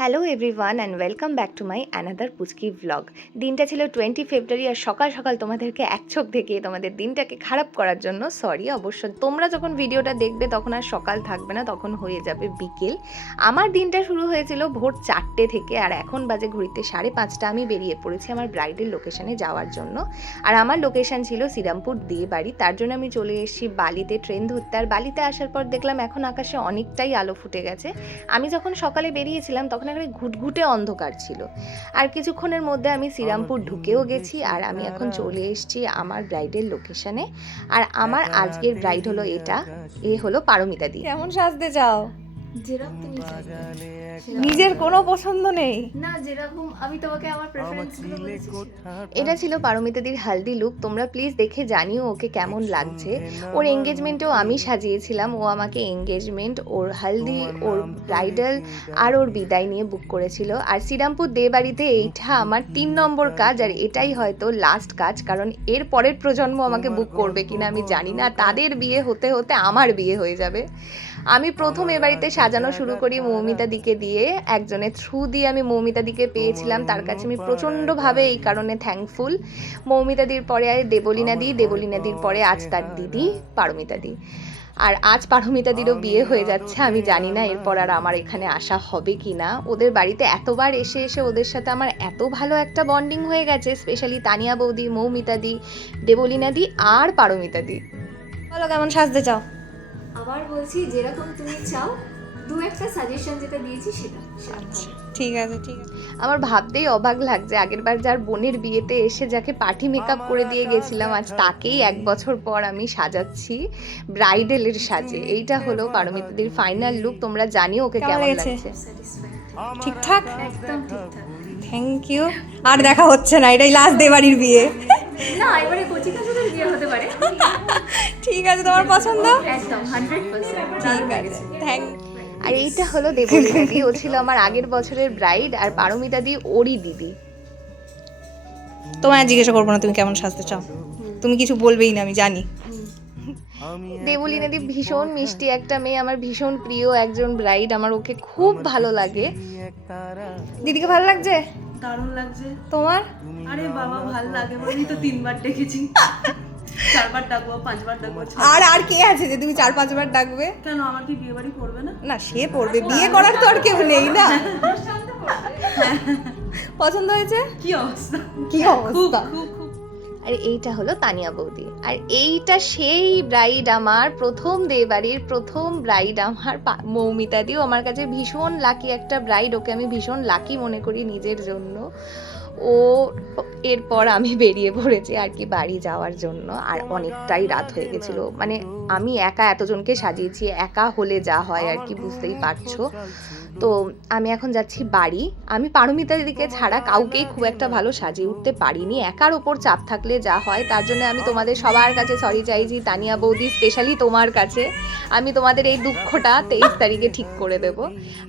Hello everyone and welcome back to my another পুচকি vlog. দিনটা ছিল 20 ফেব্রুয়ারি আর সকাল সকাল তোমাদেরকে এক চোখ দেখিয়ে তোমাদের দিনটাকে খারাপ করার জন্য সরি। অবশ্য তোমরা যখন ভিডিওটা দেখবে তখন আর সকাল থাকবে না, তখন হয়ে যাবে বিকেল। আমার দিনটা শুরু হয়েছিল ভোর 4টে থেকে আর এখন বাজে ঘড়িতে 5:30। আমি বেরিয়ে পড়েছি আমার ব্রাইডের লোকেশানে যাওয়ার জন্য। আর আমার লোকেশান ছিল শ্রীরামপুর দিয়ে বাড়ি, তার জন্য আমি চলে এসেছি বালিতে ট্রেন ধরতে। আর বালিতে আসার পর দেখলাম এখন আকাশে অনেকটাই আলো ফুটে গেছে। আমি যখন সকালে বেরিয়েছিলাম তখন একটা ঘুটঘুটে অন্ধকার ছিল। আর কিছুক্ষণের মধ্যে আমি শ্রীরামপুর ঢুকেও গেছি আর আমি এখন চলে এসেছি আমার ব্রাইডের লোকেশনে। আর আমার আজকের ব্রাইড হলো এ হলো পারমিতা দি। কেমন সাজতে চাও? যেরকম তুমি চাইবে। নিজের কোনো পছন্দ নেই? না, যেরকম আমি তোমাকে আমার প্রেফারেন্সগুলো বলেছি। এটা ছিল পারমিতাদির হালদি লুক। তোমরা প্লিজ দেখে জানিও ওকে কেমন লাগছে। ওর এঙ্গেজমেন্টেও আমি সাজিয়েছিলাম। ও আমাকে এঙ্গেজমেন্ট, ওর হালদি, ওর ব্রাইডাল আর ওর বিদায় নিয়ে বুক করেছিল। আর শ্রীরামপুর দে বাড়িতে এইটা আমার 3 নম্বর কাজ আর এটাই হয়তো লাস্ট কাজ, কারণ এর পরের প্রজন্ম আমাকে বুক করবে কিনা আমি জানি না। তাদের বিয়ে হতে হতে আমার বিয়ে হয়ে যাবে। আমি প্রথম এ বাড়িতে সাজানো শুরু করি মৌমিতা দিকে দিয়ে। একজনের থ্রু দিয়ে আমি মৌমিতা দিকে পেয়েছিলাম, তার কাছে আমি প্রচণ্ডভাবে এই কারণে থ্যাঙ্কফুল। মৌমিতা দির পরে দেবলীনা দি, দেবলীনা দির পরে আজ তার দিদি পারমিতা দি। আর আজ পারমিতা দিরও বিয়ে হয়ে যাচ্ছে। আমি জানি না এরপর আর আমার এখানে আসা হবে কি না। ওদের বাড়িতে এতবার এসে এসে ওদের সাথে আমার এত ভালো একটা বন্ডিং হয়ে গেছে, স্পেশালি তানিয়া বৌদি, মৌমিতা দি, দেবলীনা দি আর পারমিতা দি। বলো কেমন সাজতে চাও? আবার বলছি যেরকম তুমি চাও, দু একটা সাজেশন যেটা দিয়েছি সেটা। ঠিক আছে ঠিক আছে। আমার ভাবতেই অবাক লাগছে, আগেরবার যার বোনের বিয়েতে এসে যাকে পার্টি মেকআপ করে দিয়ে গেছিলাম আজ তাকেই 1 বছর পর আমি সাজাচ্ছি ব্রাইডালের সাজে। এইটা হলো পারমিতাদির ফাইনাল লুক। তোমরা জানিও ওকে কেমন কেমন লেগেছে? লাগছে। ঠিকঠাক? একদম ঠিকঠাক। Thank you. আর দেখা হচ্ছে না, এটাই লাস্ট দেবাড়ির বিয়ে। না, এবারে কচি কাচাদের বিয়ে হতে পারে। ঠিক আছে, তোমার পছন্দ? একদম 100%। ঠিক আছে, থ্যাংক। আর এইটা হলো দেবলীনা দি। ও ছিল আমার আগের বছরের ব্রাইড আর পারমিতা দি ওরই দিদি। তোমায় জিজ্ঞাসা করবো না তুমি কেমন সাজতে চাও, তুমি কিছু বলবেই না আমি জানি। দেবলীনা দি ভীষণ মিষ্টি একটা মেয়ে, আমার ভীষণ প্রিয় একজন ব্রাইড। আমার ওকে খুব ভালো লাগে। দিদিকে ভালো লাগছে? দারুণ লাগছে। তোমার? আরে বাবা, ভাল লাগে বলেই তো 3বার ডেকেছি। 4বার ডাকবো, 5বার ডাকবো। আর আর কে আছে যে তুমি 4-5বার ডাকবে? কেন, আমার কি বিয়ে বাড়ি পড়বে না? না, সে পড়বে, বিয়ে করার তো আর কেউ নেই না। পছন্দ হয়েছে? কি অবস্থা, কি খুব অবস্থা। খুব খুব। আর এইটা হলো তানিয়া বৌদি। আর এইটা সেই ব্রাইড, আমার প্রথম দেবাড়ির প্রথম ব্রাইড আমার মৌমিতা দিও। আমার কাছে ভীষণ লাকি একটা ব্রাইড, ওকে আমি ভীষণ লাকি মনে করি নিজের জন্য। ও এরপর আমি বেরিয়ে পড়েছি আর কি বাড়ি যাওয়ার জন্য। আর অনেকটাই রাত হয়ে গেছিলো, মানে আমি একা এতজনকে সাজিয়েছি, একা হলে যা হয় আর কি বুঝতেই পারছো। তো আমি এখন যাচ্ছি বাড়ি। আমি পারমিতা দিদিকে ছাড়া কাউকেই খুব একটা ভালো সাজিয়ে উঠতে পারিনি। একার ওপর চাপ থাকলে যা হয়, তার জন্য আমি তোমাদের সবার কাছে সরি চাইছি। তানিয়া বৌদি, স্পেশালি তোমার কাছে আমি তোমাদের এই দুঃখটা 23 তারিখে ঠিক করে দেব।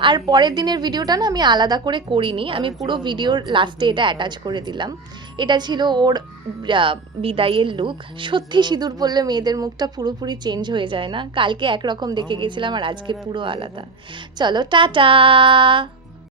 আর পরের দিনের ভিডিওটা না আমি আলাদা করে করিনি, আমি পুরো ভিডিওর লাস্টে এটা অ্যাটাচ করে দিলাম। এটা ছিল ওর বিদায়ের লুক। সত্যি সিঁদুর পরলে মেয়েদের মুখটা পুরোপুরি চেঞ্জ হয়ে যায় না? কালকে একরকম দেখে গেছিলাম আর আজকে পুরো আলাদা। চলো টাটা।